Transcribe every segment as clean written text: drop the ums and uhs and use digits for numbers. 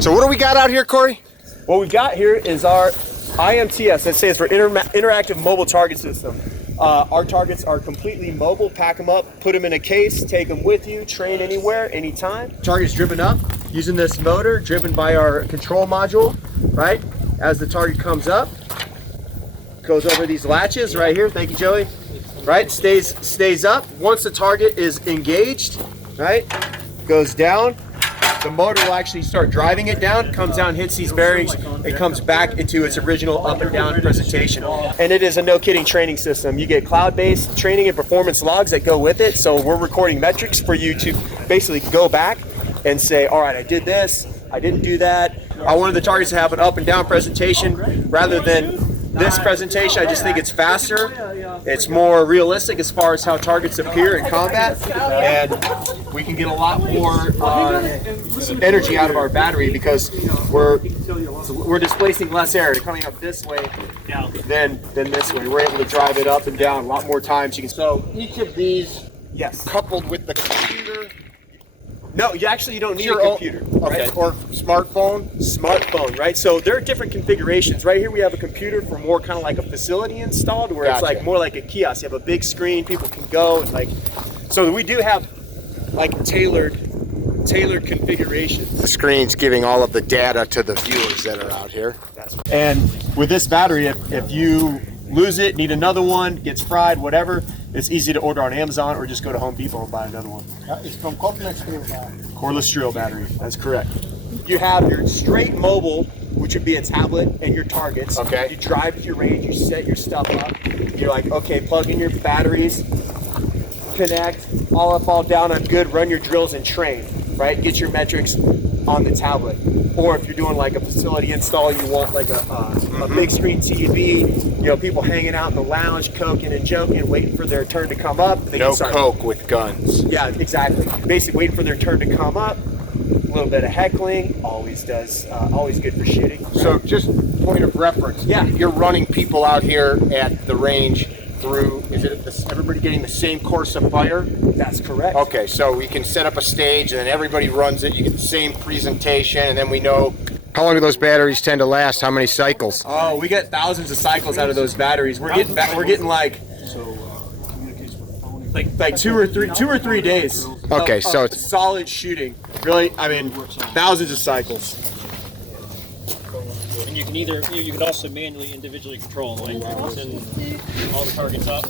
So what do we got out here, Cory? What we got here is our IMTS. That stands for Interactive Mobile Target System. Our targets are completely mobile. Pack them up, put them in a case, take them with you, train anywhere, anytime. Target's driven up using this motor, driven by our control module, right? As the target comes up, goes over these latches right here. Thank you, Joey. Right, stays up. Once the target is engaged, right, goes down. The motor will actually start driving it down, comes down, hits these bearings, it comes back into its original up and down presentation. And it is a no kidding training system. You get cloud-based training and performance logs that go with it. So we're recording metrics for you to basically go back and say, all right, I did this, I didn't do that. I wanted the targets to have an up and down presentation rather than this presentation. I just think it's faster. It's more realistic as far as how targets appear in combat, and we can get a lot more energy out of our battery because we're displacing less air. Coming up this way than this way. We're able to drive it up and down a lot more times. You can. So each of these, Yes. coupled with the computer. No, you don't need a computer. Okay. Right? Or smartphone. Smartphone, right? So there are different configurations. Right here we have a computer for more kind of like a facility installed, where it's like more like a kiosk. You have a big screen, people can go and like. So we do have like tailored configurations. The screen's giving all of the data to the viewers that are out here. And with this battery, if you lose it, need another one, gets fried, whatever, it's easy to order on Amazon or just go to Home Depot and buy another one. It's from cordless drill. Cordless drill battery, that's correct. You have your straight mobile, which would be a tablet, and your targets. Okay. You drive to your range, you set your stuff up. You're like, okay, plug in your batteries, connect, all up, all down, I'm good, run your drills and train, right? Get your metrics on the tablet. Or if you're doing like a facility install, you want like a big screen TV, people hanging out in the lounge, coking and joking, waiting for their turn to come up. No coke with guns. Yeah, exactly. Basically waiting for their turn to come up. A little bit of heckling, always good for shooting. So just point of reference. Yeah. You're running people out here at the range through, everybody getting the same course of fire? That's correct. Okay, so we can set up a stage and then everybody runs it, you get the same presentation, and then we know how long do those batteries tend to last, how many cycles? Oh, we get thousands of cycles out of those batteries. We're getting like 2 or 3 days. Okay, so it's solid shooting. Really, I mean, thousands of cycles. And you can also manually individually control them, like send all the targets up.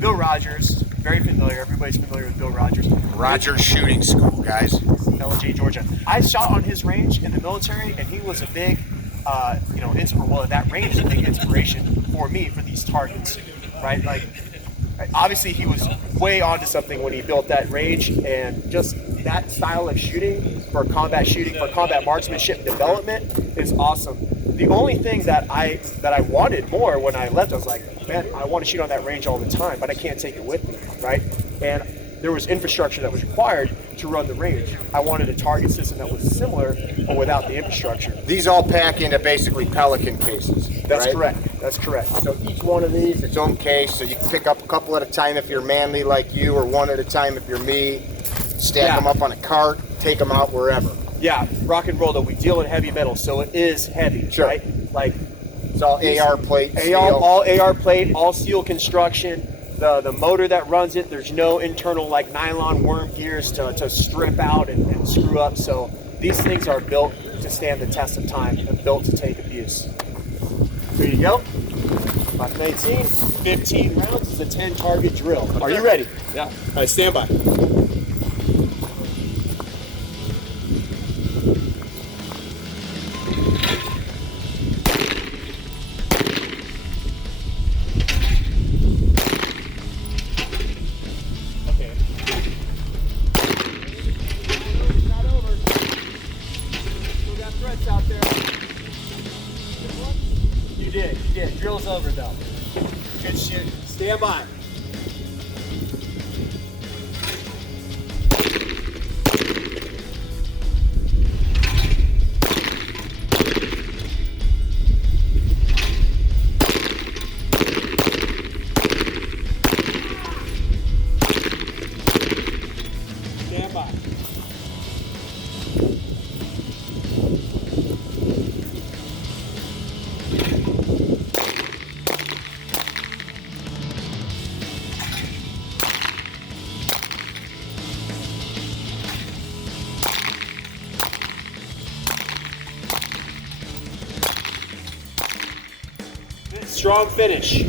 Bill Rodgers, very familiar. Everybody's familiar with Bill Rodgers. Rodgers Shooting School, guys. LJ, Georgia. I shot on his range in the military, and he was a big, that range is a big inspiration for me for these targets, right? Like, obviously he was way onto something when he built that range, and just that style of shooting, for combat marksmanship development is awesome. The only thing that I wanted more when I left, I was like, man, I want to shoot on that range all the time, but I can't take it with me, right? And there was infrastructure that was required to run the range. I wanted a target system that was similar, but without the infrastructure. These all pack into basically Pelican cases. That's right? correct. That's correct. So each one of these, its own case, so you can pick up a couple at a time if you're manly like you, or one at a time if you're me. Stack them up on a cart, take them out wherever. Yeah, rock and roll though. We deal in heavy metal, so it is heavy, sure. Right? Like it's all AR plate, all AR plate, all steel construction. The motor that runs it, there's no internal like nylon worm gears to strip out and screw up. So these things are built to stand the test of time and built to take abuse. Here you go. Glock 19, 15 rounds. It's a 10 target drill. Are you ready? Yeah. All right, stand by. Out there. You did. Drill's over though. Good shit. Stand by. Stand by. strong finish.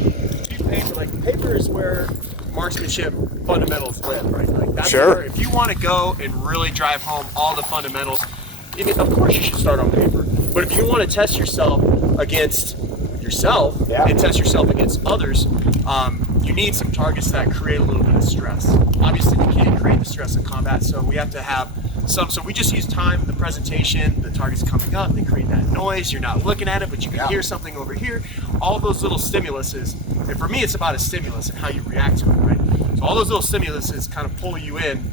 Paper, like paper is where marksmanship fundamentals live, right? Like that's where, if you want to go and really drive home all the fundamentals, of course you should start on paper. But if you want to test yourself against yourself and test yourself against others, you need some targets that create a little bit of stress. Obviously, you can't create the stress of combat, so we have to have some. So we just use time in the presentation. The target's coming up, they create that noise. You're not looking at it, but you can hear something over here. All those little stimuluses, and for me, it's about a stimulus and how you react to it, right? So all those little stimuluses kind of pull you in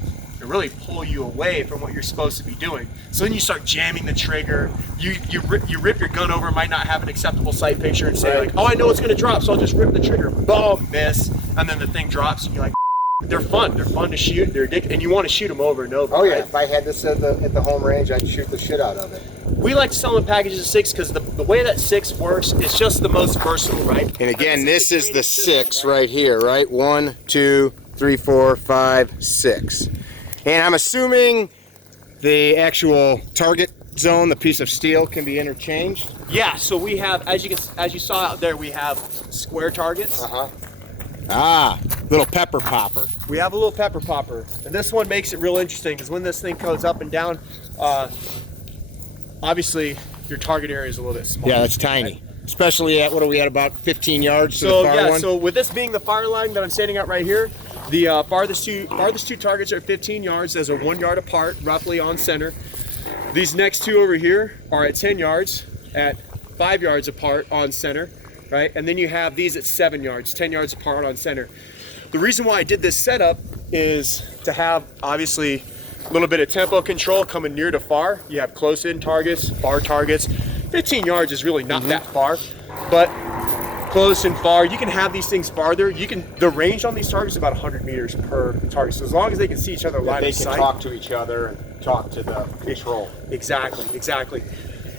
and really pull you away from what you're supposed to be doing. So then you start jamming the trigger. You rip your gun over, might not have an acceptable sight picture, and say like, oh, I know it's gonna drop, so I'll just rip the trigger. Boom, miss, and then the thing drops, and you're like, they're fun to shoot, they're addictive, and you want to shoot them over and over. Oh yeah, right? if I had this at the home range, I'd shoot the shit out of it. We like to sell in packages of 6 because the way that 6 works, it's just the most versatile, right? And again, this is the 6 right here, right? 1, 2, 3, 4, 5, 6. And I'm assuming the actual target zone, the piece of steel, can be interchanged. Yeah, so we have, as you saw out there, we have square targets. Ah, little pepper popper. We have a little pepper popper, and this one makes it real interesting because when this thing goes up and down, obviously your target area is a little bit smaller. Yeah, that's tiny. Right? Especially at, what are we at, about 15 yards to so, the far one? So with this being the fire line that I'm standing at right here, the farthest two targets are at 15 yards. Those are 1 yard apart, roughly on center. These next two over here are at 10 yards, at 5 yards apart on center, right? And then you have these at 7 yards, 10 yards apart on center. The reason why I did this setup is to have, obviously, a little bit of tempo control coming near to far. You have close in targets, far targets. 15 yards is really not that far, but close and far, you can have these things farther. The range on these targets is about 100 meters per target. So as long as they can see each other line of sight. They can talk to each other and talk to the control. Exactly.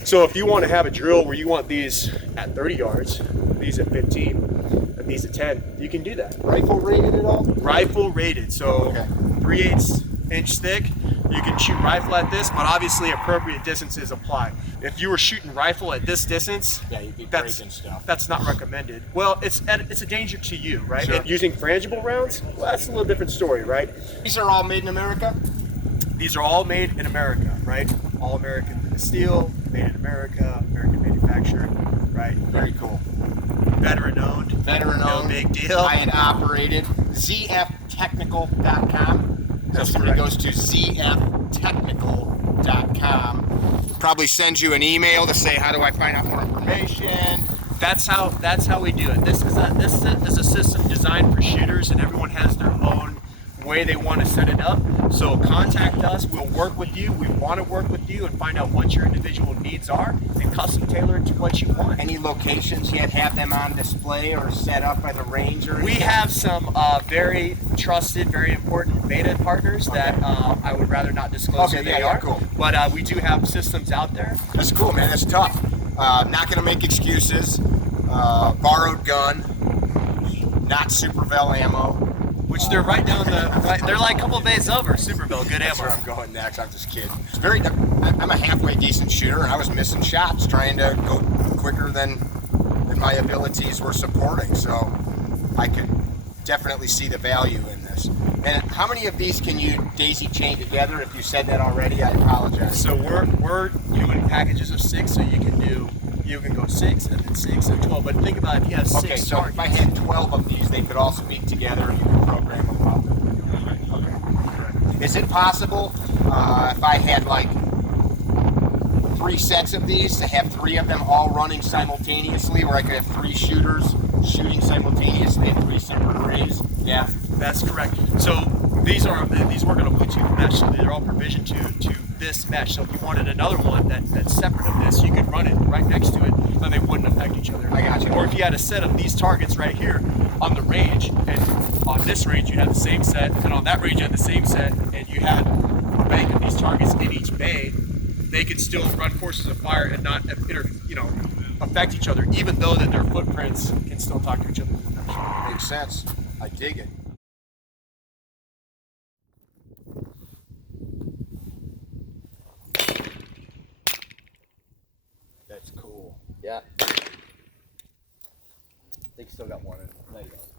So if you want to have a drill where you want these at 30 yards, these at 15, and these at 10, you can do that. Rifle rated at all? Rifle rated, so 3/8 inch thick. You can shoot rifle at this, but obviously appropriate distances apply. If you were shooting rifle at this distance, you'd be breaking stuff. That's not recommended. Well, it's a danger to you, right? Sure. And using frangible rounds, well, that's a little different story, right? These are all made in America? These are all made in America, right? All American steel, made in America, American manufactured, right? Very cool. Veteran owned. No big deal. High-end operated. ZFtechnical.com. So somebody goes to ZFtechnical.com, probably sends you an email to say, how do I find out more information? That's how we do it. This is a system designed for shooters, and everyone has their own way they want to set it up. So contact us, we'll work with you. We want to work with you and find out what your individual needs are and custom tailor it to what you want. Any locations yet have them on display or set up by the range or anything? We have some very trusted, very important beta partners that I would rather not disclose who they are. Cool. But we do have systems out there. That's cool, man. That's tough. Not going to make excuses. Borrowed gun, not Supervel ammo. Which they're right down they're like a couple of bays over. Supervel, good That's ammo. where I'm going next. I'm just kidding. I'm a halfway decent shooter, and I was missing shots trying to go quicker than my abilities were supporting. So I could definitely see the value in this. And how many of these can you daisy chain together? If you said that already, I apologize. So we're doing packages of 6, so you can go 6 and then 6 and 12. But think about it, if you have 6 Okay, so targets. if I had 12 of these, they could all speak together and you could program them up. Okay. Is it possible if I had like 3 sets of these to have 3 of them all running simultaneously, where I could have 3 shooters shooting simultaneously at 3 separate arrays? Yeah, that's correct. So these work on a Bluetooth mesh, so they're all provisioned to this mesh. So if you wanted another one that's separate of this, you could run it right next to it, then they wouldn't affect each other. I got you. Or if you had a set of these targets right here on the range, and on this range you had the same set, and on that range you had the same set, and you had a bank of these targets in each bay, they could still run courses of fire and not affect each other, even though that their footprints can still talk to each other. Makes sense. I dig it. That's cool. Yeah. still got one in. No, you don't.